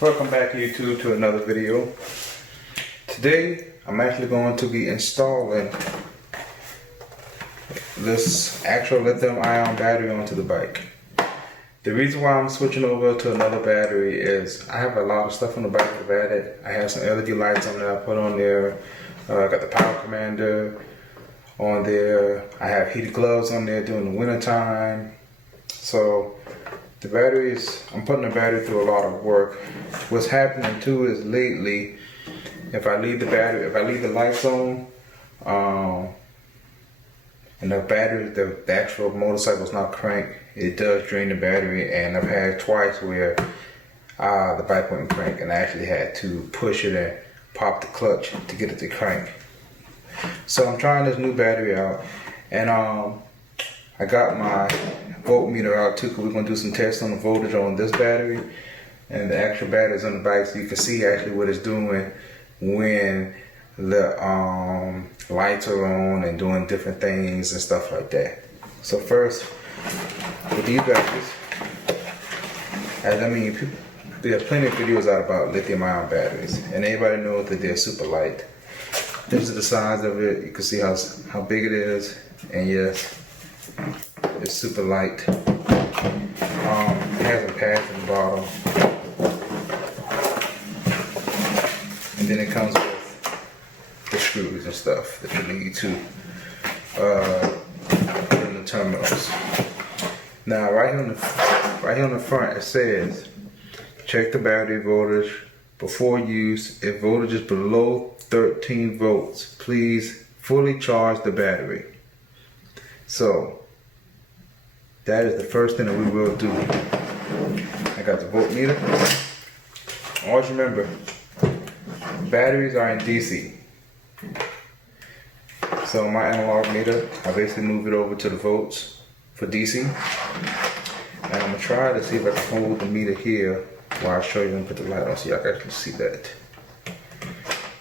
Welcome back YouTube to another video. Today I'm actually going to be installing this actual lithium-ion battery onto the bike. The reason why I'm switching over to another battery is I have a lot of stuff on the bike I've added. I have some LED lights on there I put on there. I got the power commander on there. I have heated gloves on there during the winter time. So the batteries, I'm putting the battery through a lot of work. What's happening too is lately, if I leave the lights on, and the battery, the actual motorcycle's not cranked, it does drain the battery. And I've had twice where the bike wouldn't crank, and I actually had to push it and pop the clutch to get it to crank. So I'm trying this new battery out, and I got my voltmeter out too, because we're going to do some tests on the voltage on this battery and the actual batteries on the bike, so you can see actually what it's doing when the lights are on and doing different things and stuff like that. So first, with these batteries, there are plenty of videos out about lithium-ion batteries, and everybody knows that they're super light. This is the size of it. You can see how big it is, and yes, it's super light. It has some pads in the bottom, and then it comes with the screws and stuff that you need to put in the terminals. Now, right here on the front, it says, check the battery voltage before use. If voltage is below 13 volts, please fully charge the battery. So that is the first thing that we will do. I got the voltmeter. Always remember, batteries are in DC. So my analog meter, I basically move it over to the volts for DC. And I'm gonna try to see if I can hold the meter here while I show you and put the light on so y'all can actually see that.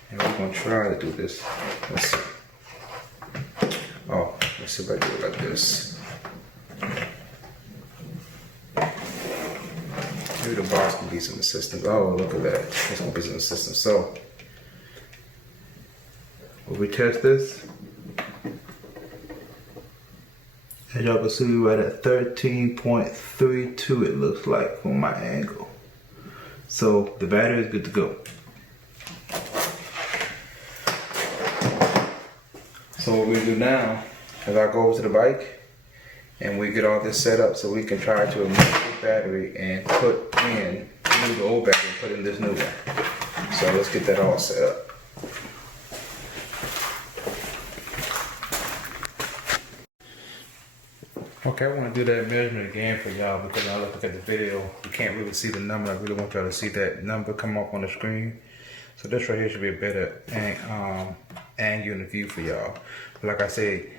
And we're gonna try to do this. Let's see. Oh, let's see if I do it like this. Maybe the box can be some assistance. Oh, look at that. It's gonna be some assistance. So, when we test this, as y'all can see, we're right at 13.32, it looks like, from my angle. So, the battery is good to go. So what we do now is I go over to the bike and we get all this set up so we can try to remove the battery and remove the old battery and put in this new one. So let's get that all set up. Okay, I want to do that measurement again for y'all, because when I look at the video, you can't really see the number. I really want y'all to see that number come up on the screen. So this right here should be a better angle and view for y'all. But like I said,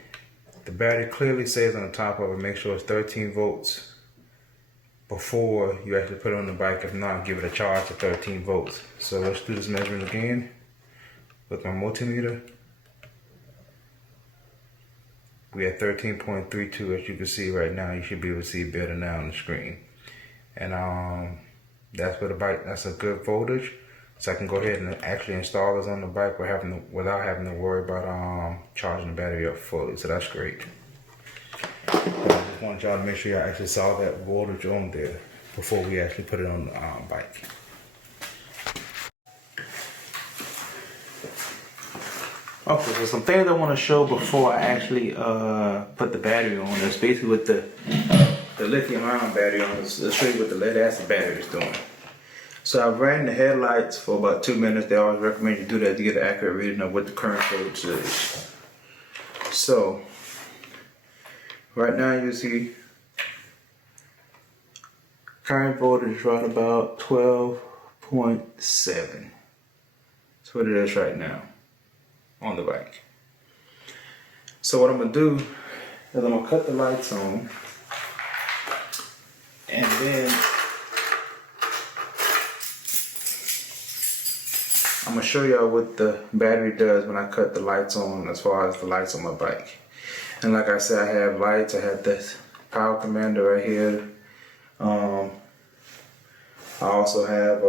the battery clearly says on the top of it, make sure it's 13 volts before you actually put it on the bike. If not, give it a charge at 13 volts. So let's do this measurement again with my multimeter. We at 13.32, as you can see right now. You should be able to see better now on the screen. And that's where the bike, that's a good voltage. So I can go ahead and actually install this on the bike without having to worry about charging the battery up fully. So that's great. I just wanted y'all to make sure y'all actually saw that voltage on there before we actually put it on the bike. Okay, so some things I want to show before I actually put the battery on is basically with the lithium-ion battery on. Let's show you what the lead-acid battery is doing. So I've ran the headlights for about 2 minutes. They always recommend you do that to get an accurate reading of what the current voltage is. So right now you see current voltage right about 12.7. That's what it is right now on the bike. So what I'm gonna do is I'm gonna cut the lights on, and then I'm gonna show y'all what the battery does when I cut the lights on, as far as the lights on my bike. And like I said, I have lights. I have this power commander right here. I also have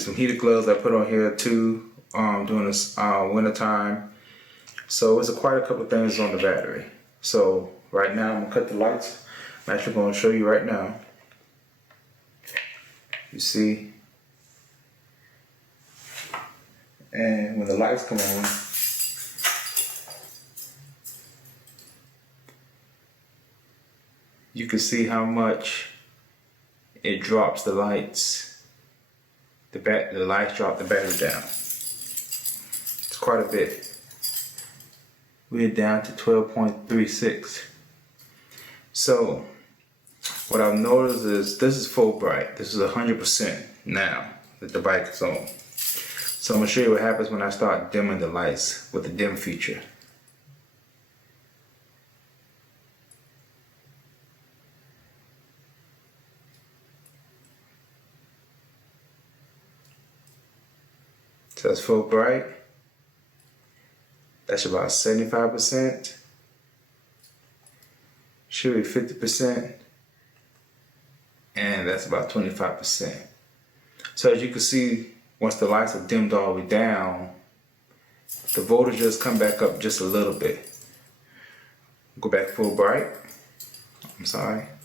some heated gloves I put on here too during this winter time. So it's quite a couple of things on the battery. So right now I'm gonna cut the lights. I'm actually gonna show you right now. You see, and when the lights come on, you can see how much it drops the lights. The lights drop the battery down. It's quite a bit. We're down to 12.36. So what I've noticed is this is full bright. This is 100% now that the bike is on. So I'm gonna show you what happens when I start dimming the lights with the dim feature. So that's full bright. That's about 75%. Should be 50%. And that's about 25%. So as you can see, once the lights are dimmed all the way down, the voltage just come back up just a little bit. Go back full bright.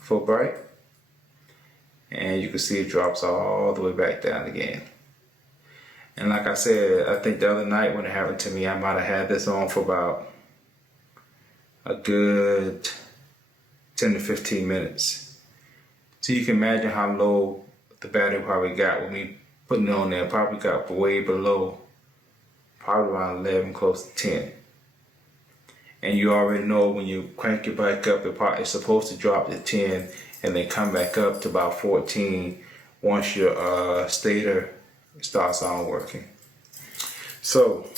Full bright. And you can see it drops all the way back down again. And like I said, I think the other night when it happened to me, I might have had this on for about a good 10 to 15 minutes. So you can imagine how low the battery probably got with me putting it on there. Probably got way below, probably around 11, close to 10. And you already know when you crank your bike up, it's supposed to drop to 10 and then come back up to about 14 once your stator starts on working. So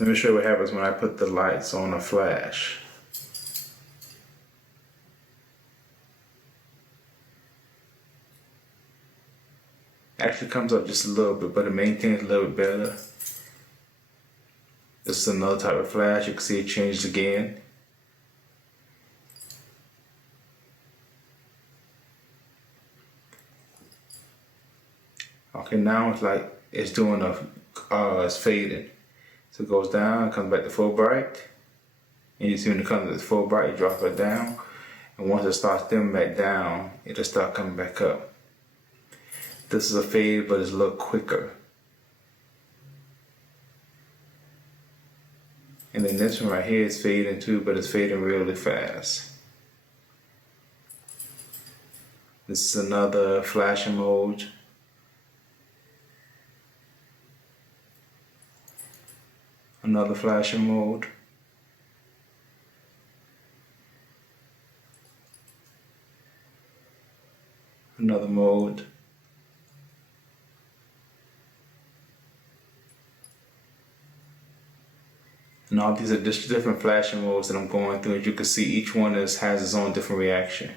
let me show you what happens when I put the lights on a flash. Actually comes up just a little bit, but it maintains a little bit better. This is another type of flash. You can see it changed again. Okay, now it's like it's doing it's fading. So it goes down, comes back to full bright. And you see when it comes to full bright, you drop it down. And once it starts dimming back down, it'll start coming back up. This is a fade, but it's a little quicker. And then this one right here is fading too, but it's fading really fast. This is another flashing mode. Another flashing mode. Another mode. And all these are just different flashing modes that I'm going through. As you can see, each one has its own different reaction.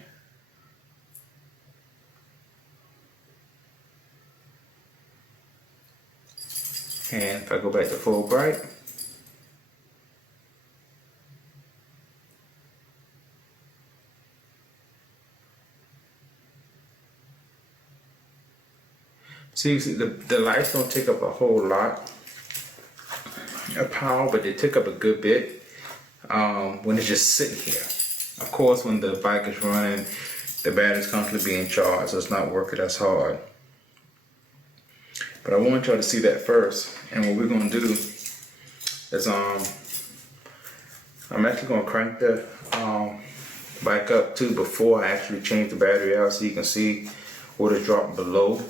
And if I go back to full bright, so you see the lights don't take up a whole lot of power, but they take up a good bit when it's just sitting here. Of course, when the bike is running, the battery's constantly being charged, so it's not working as hard. But I want y'all to see that first. And what we're gonna do is I'm actually gonna crank the bike up too before I actually change the battery out, so you can see what is dropping below.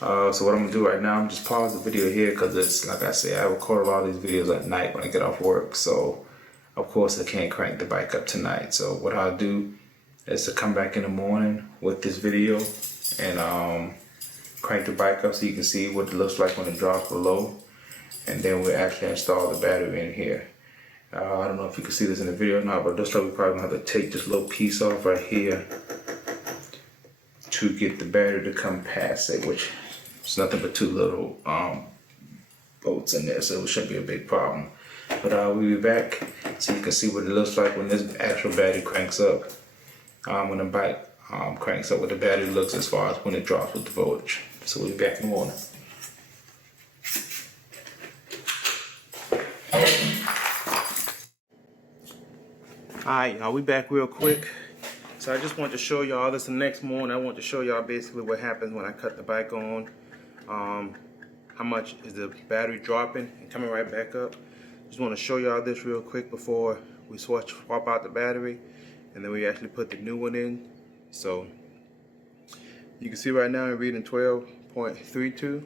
So what I'm gonna do right now, I'm just pause the video here because it's like I say, I record a lot of these videos at night when I get off work. So of course I can't crank the bike up tonight. So what I'll do is to come back in the morning with this video and crank the bike up so you can see what it looks like when it drops below. And then we'll actually install the battery in here. I don't know if you can see this in the video or not, but it looks like we're probably gonna have to take this little piece off right here to get the battery to come past it, which is nothing but two little bolts in there, so it shouldn't be a big problem. But we'll be back so you can see what it looks like when this actual battery cranks up. when the bike cranks up, what the battery looks as far as when it drops with the voltage. So we'll be back in the morning. Alright, y'all, we back real quick. So I just wanted to show y'all this the next morning. I want to show y'all basically what happens when I cut the bike on. How much is the battery dropping and coming right back up. Just want to show y'all this real quick before we swap out the battery and then we actually put the new one in. So you can see right now I'm reading 12.32,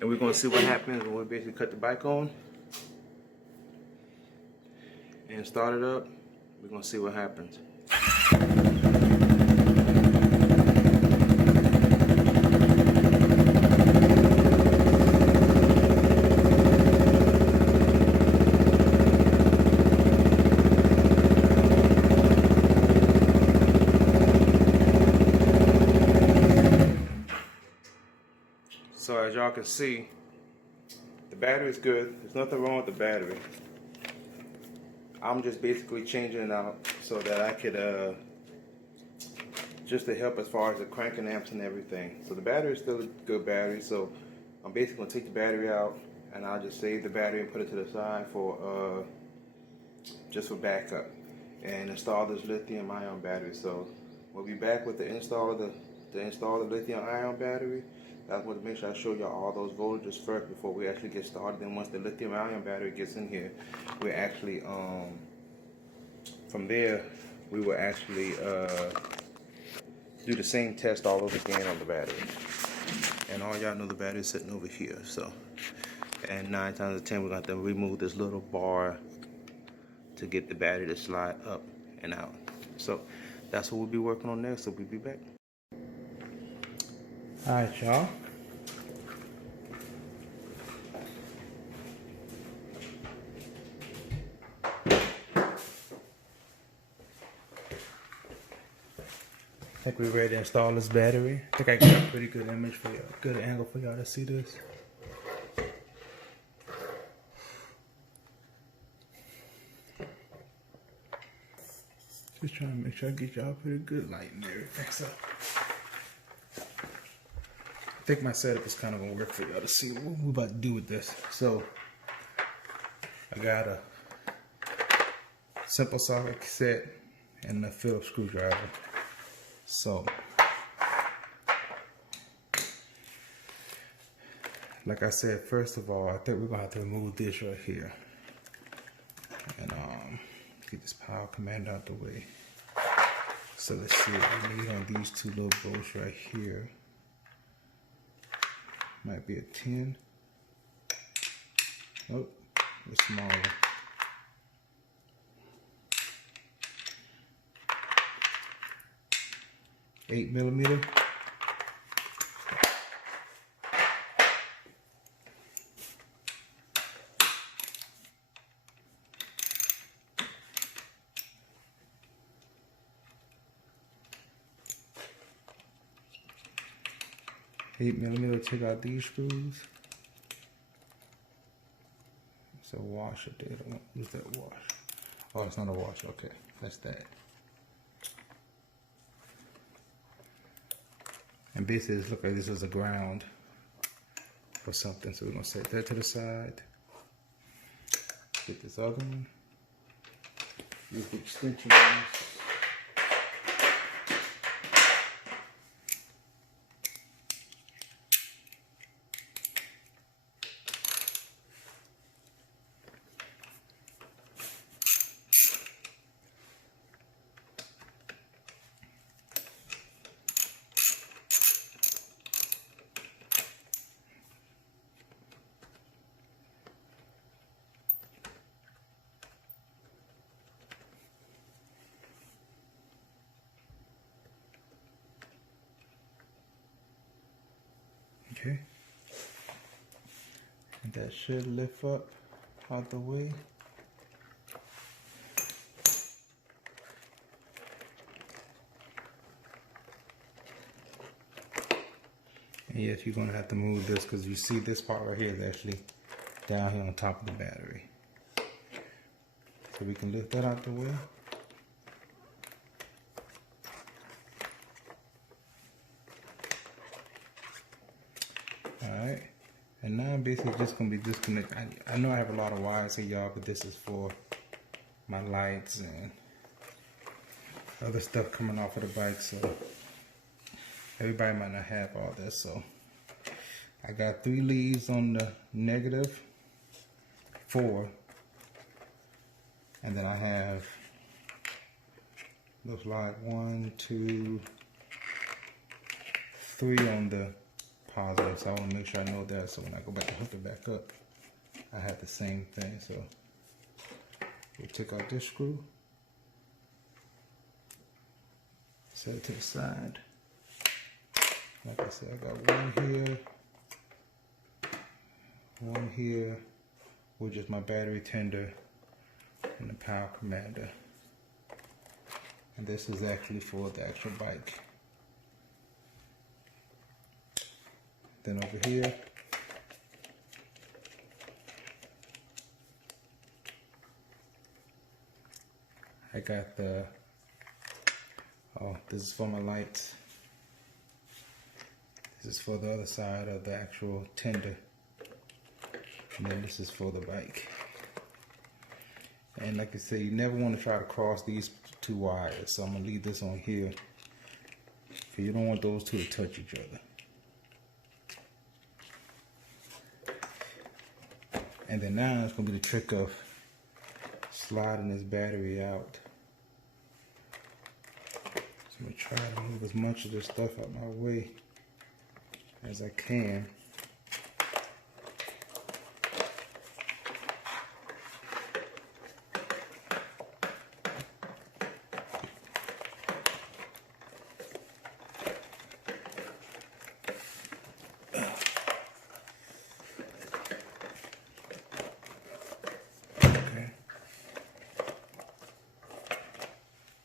and we're going to see what happens when we basically cut the bike on and start it up. We're going to see what happens. So as y'all can see, the battery is good. There's nothing wrong with the battery. I'm just basically changing it out so that I could, just to help as far as the cranking amps and everything. So the battery is still a good battery. So I'm basically gonna take the battery out and I'll just save the battery and put it to the side for, just for backup, and install this lithium-ion battery. So we'll be back with the install of the lithium-ion battery. I want to make sure I show y'all all those voltages first before we actually get started. Then once the lithium-ion battery gets in here, we actually from there we will actually do the same test all over again on the battery. And all y'all know the battery is sitting over here. So, and 9 times out of 10 we're going to have to remove this little bar to get the battery to slide up and out. So that's what we'll be working on next. So we'll be back. Alright, y'all. I think we're ready to install this battery. I think I got a pretty good image for y'all, good angle for y'all to see this. Just trying to make sure I get y'all pretty good light and everything. So I think my setup is kind of gonna work for y'all to see what we're about to do with this. So I got a simple socket set and a Phillips screwdriver. So like I said, first of all, I think we're gonna have to remove this right here and get this power command out the way. So let's see what we need on these two little bolts right here. Might be a 10. Oh, it's smaller. $8 millimeter. Take out these screws. It's a washer there. I don't use that wash. Oh, it's not a washer. Okay, that's that. And basically, it looks like this is a ground or something. So we're gonna set that to the side. Get this other one. Use the extension on this. 'Kay. And that should lift up out the way. And yes, you're gonna have to move this because you see this part right here is actually down here on top of the battery. So we can lift that out the way. Alright, and now I'm basically just gonna be disconnected. I know I have a lot of wires here, y'all, but this is for my lights and other stuff coming off of the bike, so everybody might not have all this. So I got 3 leads on the negative, 4, and then I have, looks like 1, 2, 3 on the positive. So I want to make sure I know that, so when I go back to hook it back up, I have the same thing. So we'll take out this screw, set it to the side. Like I said, I got 1 here, 1 here, which is my battery tender and the power commander. And this is actually for the actual bike. Then over here, I got the, oh, this is for my lights. This is for the other side of the actual tender. And then this is for the bike. And like I said, you never want to try to cross these 2 wires. So I'm going to leave this on here, because you don't want those 2 to touch each other. And then now it's going to be the trick of sliding this battery out. So I'm going to try to move as much of this stuff out my way as I can.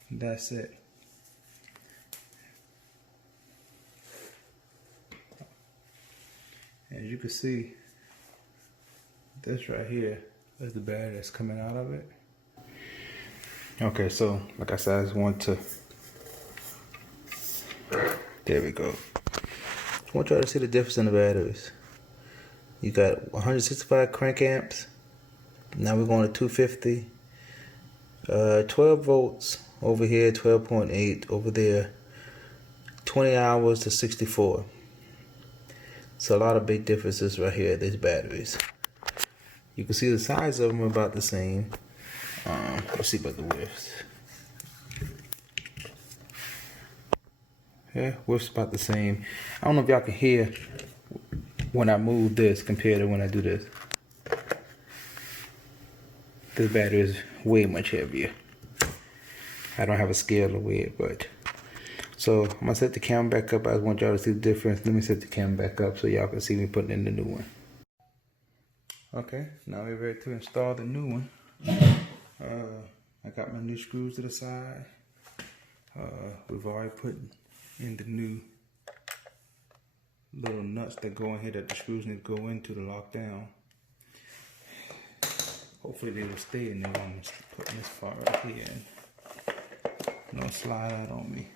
That's it. As you can see, this right here is the battery that's coming out of it. Okay, so like I said, I just want to, there we go. I want y'all to see the difference in the batteries. You got 165 crank amps. Now we're going to 250. 12 volts over here, 12.8 over there, 20 hours to 64. So a lot of big differences right here, these batteries. You can see the size of them are about the same. Let's see about the width. Yeah, width's about the same. I don't know if y'all can hear when I move this compared to when I do this. This battery is way much heavier. I don't have a scale to weigh it, but so I'm gonna set the camera back up. I just want y'all to see the difference. Let me set the camera back up so y'all can see me putting in the new one. Okay, now we're ready to install the new one. I got my new screws to the side. We've already put in the new little nuts that go in here that the screws need to go into to lock down. Hopefully they will stay in there. I'm putting this part right here and don't slide out on me.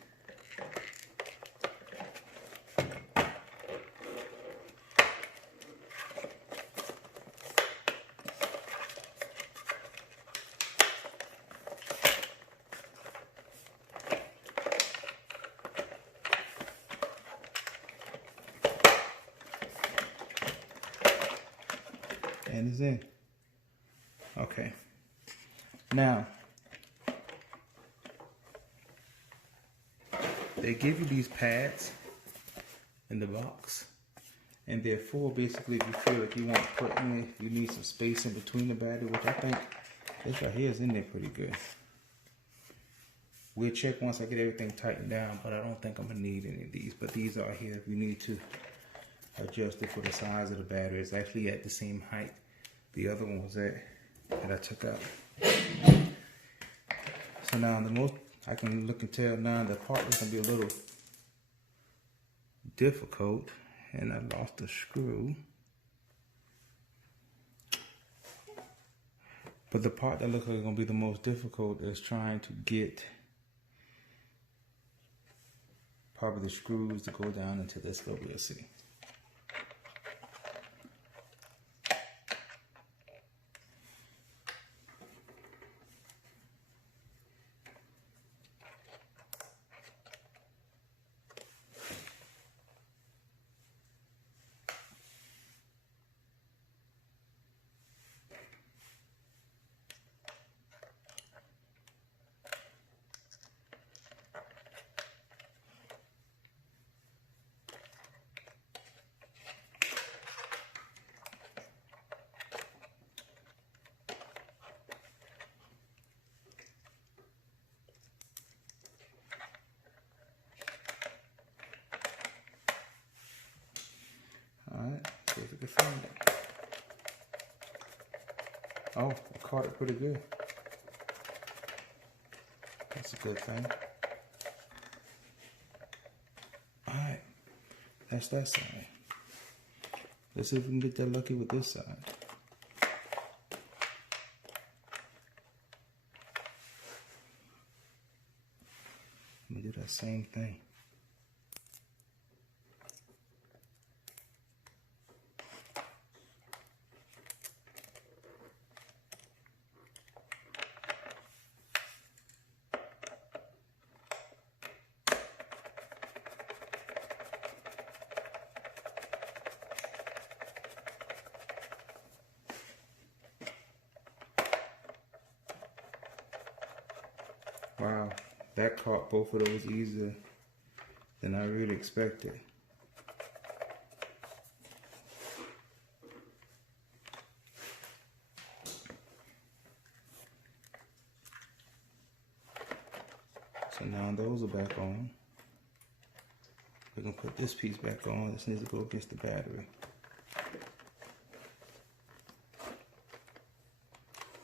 And it's in. Okay. Now, they give you these pads in the box, and they're for basically if you feel like you want to put in, you need some space in between the battery, which I think this right here is in there pretty good. We'll check once I get everything tightened down, but I don't think I'm gonna need any of these. But these are here if you need to adjust it for the size of the battery. It's actually at the same height the other one was at that I took out. So now the most I can look and tell now the part is gonna be a little difficult, and I lost a screw. But the part that looks like it's gonna be the most difficult is trying to get probably the screws to go down into this. We'll see. See if we can find it. Oh, I caught it pretty good. That's a good thing. Alright, that's that side. Let's see if we can get that lucky with this side. Let me do that same thing. Wow, that caught both of those easier than I really expected. So now those are back on. We can put this piece back on. This needs to go against the battery.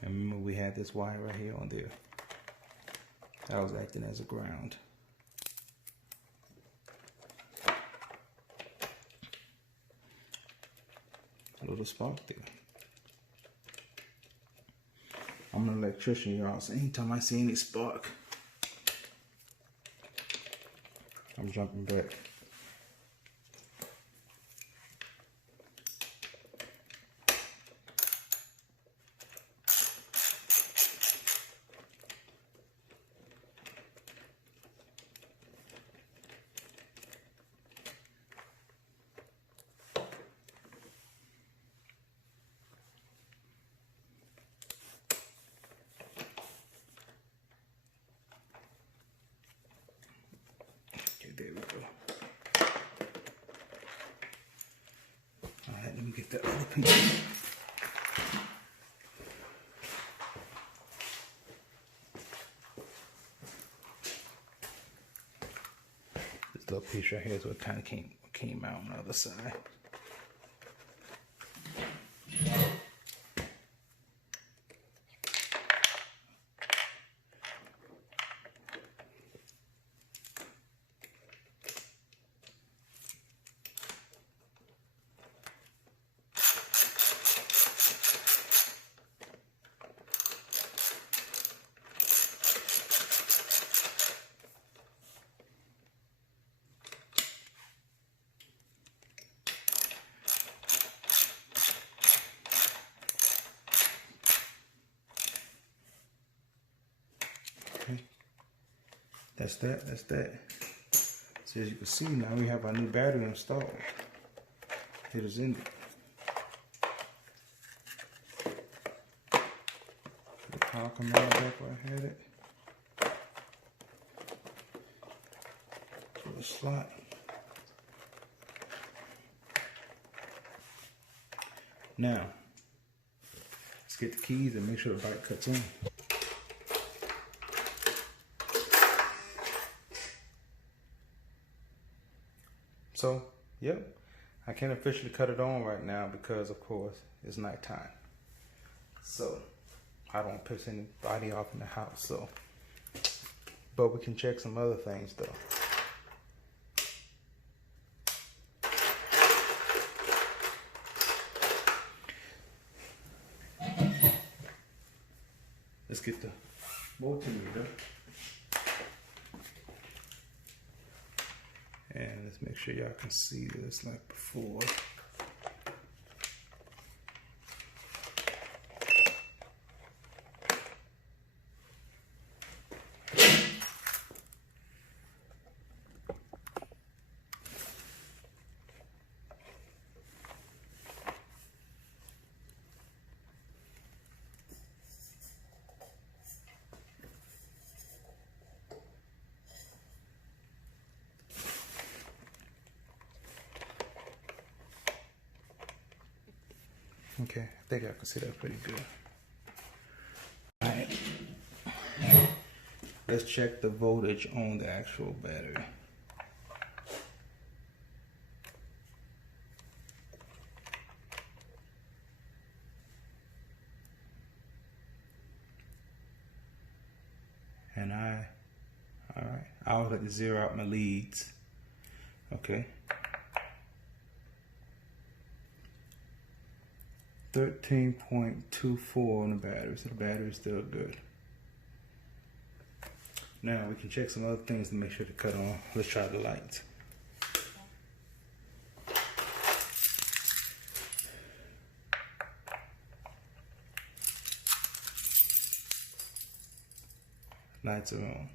And remember, we had this wire right here on there. That was acting as a ground. A little spark there. I'm an electrician, y'all, so anytime I see any spark, I'm jumping back. There we go. Alright, let me get that other piece. This little piece right here is what kind of came out on the other side. That's that. So as you can see, now we have our new battery installed. It is in there. The power command back where I had it. For the slot. Now, let's get the keys and make sure the bike cuts in. So, yep, I can't officially cut it on right now because, of course, it's nighttime. So, I don't piss anybody off in the house, so. But we can check some other things, though. Let's get the multimeter. And let's make sure y'all can see this like before. Okay, I think I can see that pretty good. Alright. Let's check the voltage on the actual battery. And alright, I always like to zero out my leads. Okay. 13.24 on the battery, so the battery is still good. Now we can check some other things to make sure to cut on. Let's try the lights. Lights are on.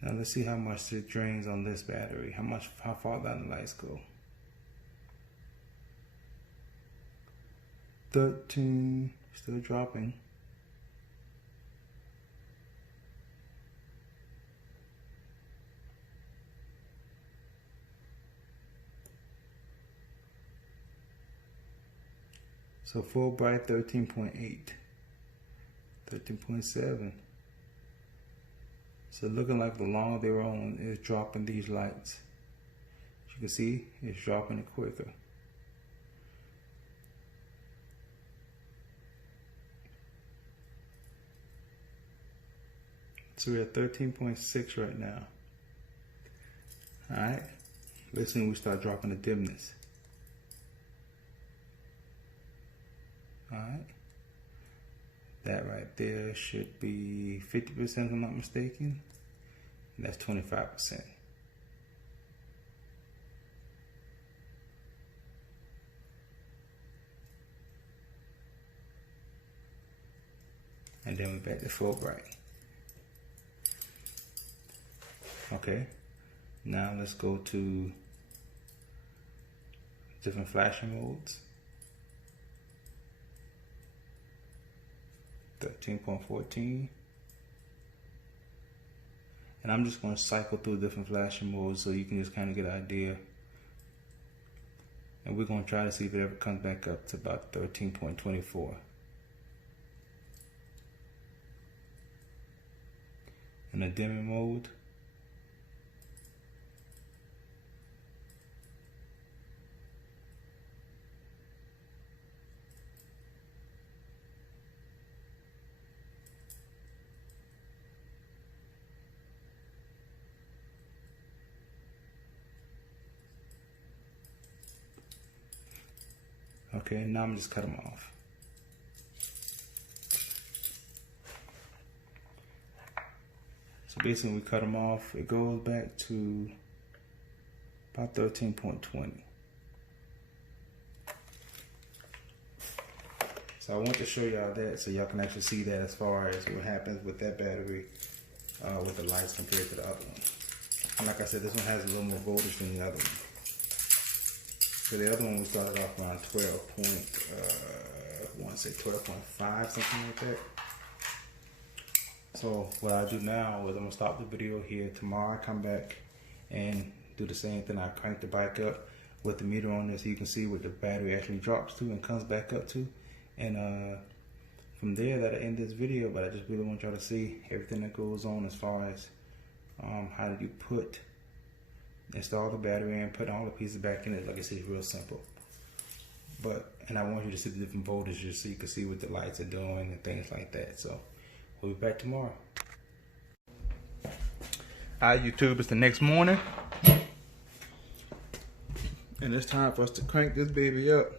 Now let's see how much it drains on this battery. How far down the lights go. 13, still dropping. So full bright 13.8, 13.7. So looking like the longer they're on, it's dropping these lights. As you can see, it's dropping it quicker. So we're at 13.6 right now. Alright, let's see when we start dropping the dimness. Alright, that right there should be 50% if I'm not mistaken. And that's 25%. And then we're back to full bright. Okay, now let's go to different flashing modes. 13.14. And I'm just going to cycle through different flashing modes so you can just kind of get an idea. And we're going to try to see if it ever comes back up to about 13.24. In the dimming mode, okay, now I'm just cut them off. So basically we cut them off, it goes back to about 13.20. So I want to show y'all that so y'all can actually see that as far as what happens with that battery with the lights compared to the other one. And like I said, this one has a little more voltage than the other one. So the other one we started off around 12.5, something like that. So what I do now is I'm gonna stop the video here. Tomorrow I come back and do the same thing. I crank the bike up with the meter on there so you can see what the battery actually drops to and comes back up to. And from there, that'll end this video, but I just really want y'all to see everything that goes on as far as how do you install the battery and put all the pieces back in it. Like I said, it's real simple. And I want you to see the different voltages so you can see what the lights are doing and things like that. So we'll be back tomorrow. Hi YouTube, it's the next morning. And it's time for us to crank this baby up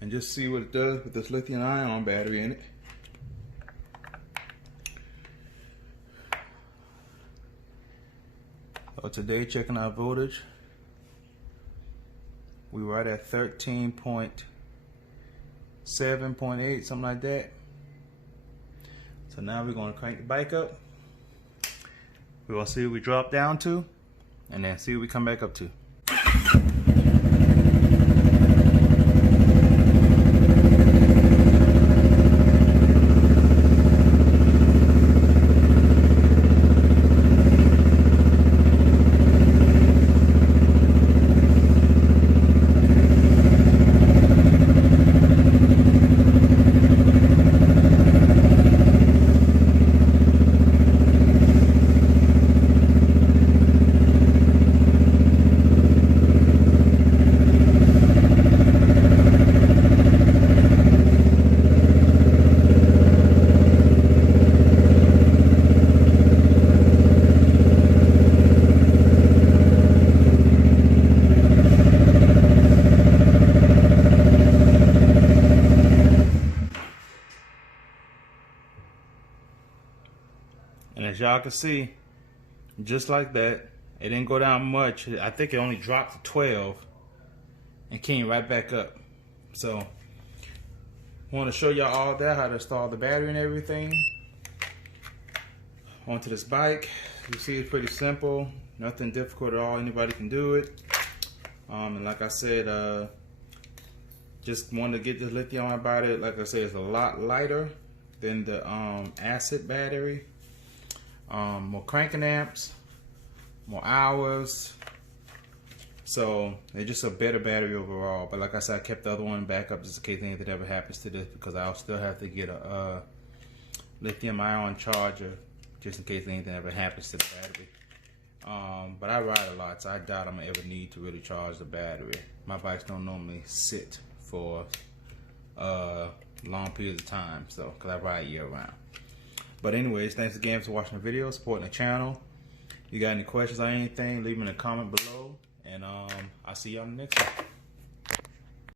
and just see what it does with this lithium-ion battery in it. So today, checking our voltage, we were right at 13.7.8, something like that. So now we're going to crank the bike up. We're going to see what we drop down to, and then see what we come back up to. y'all can see, just like that, it didn't go down much. I think it only dropped to 12 and came right back up. So want to show y'all all that, how to install the battery and everything onto this bike. You see, it's pretty simple, nothing difficult at all. Anybody can do it. And like I said, just wanted to get this lithium about it. Like I said, it's a lot lighter than the acid battery. More cranking amps, more hours. So it's just a better battery overall. But like I said, I kept the other one back up just in case anything ever happens to this, because I'll still have to get a lithium-ion charger just in case anything ever happens to the battery. But I ride a lot, so I doubt I'm gonna ever need to really charge the battery. My bikes don't normally sit for long periods of time, so because I ride year round. But anyways, thanks again for watching the video, supporting the channel. You got any questions or anything, leave them in the comment below, and I'll see y'all in the next one.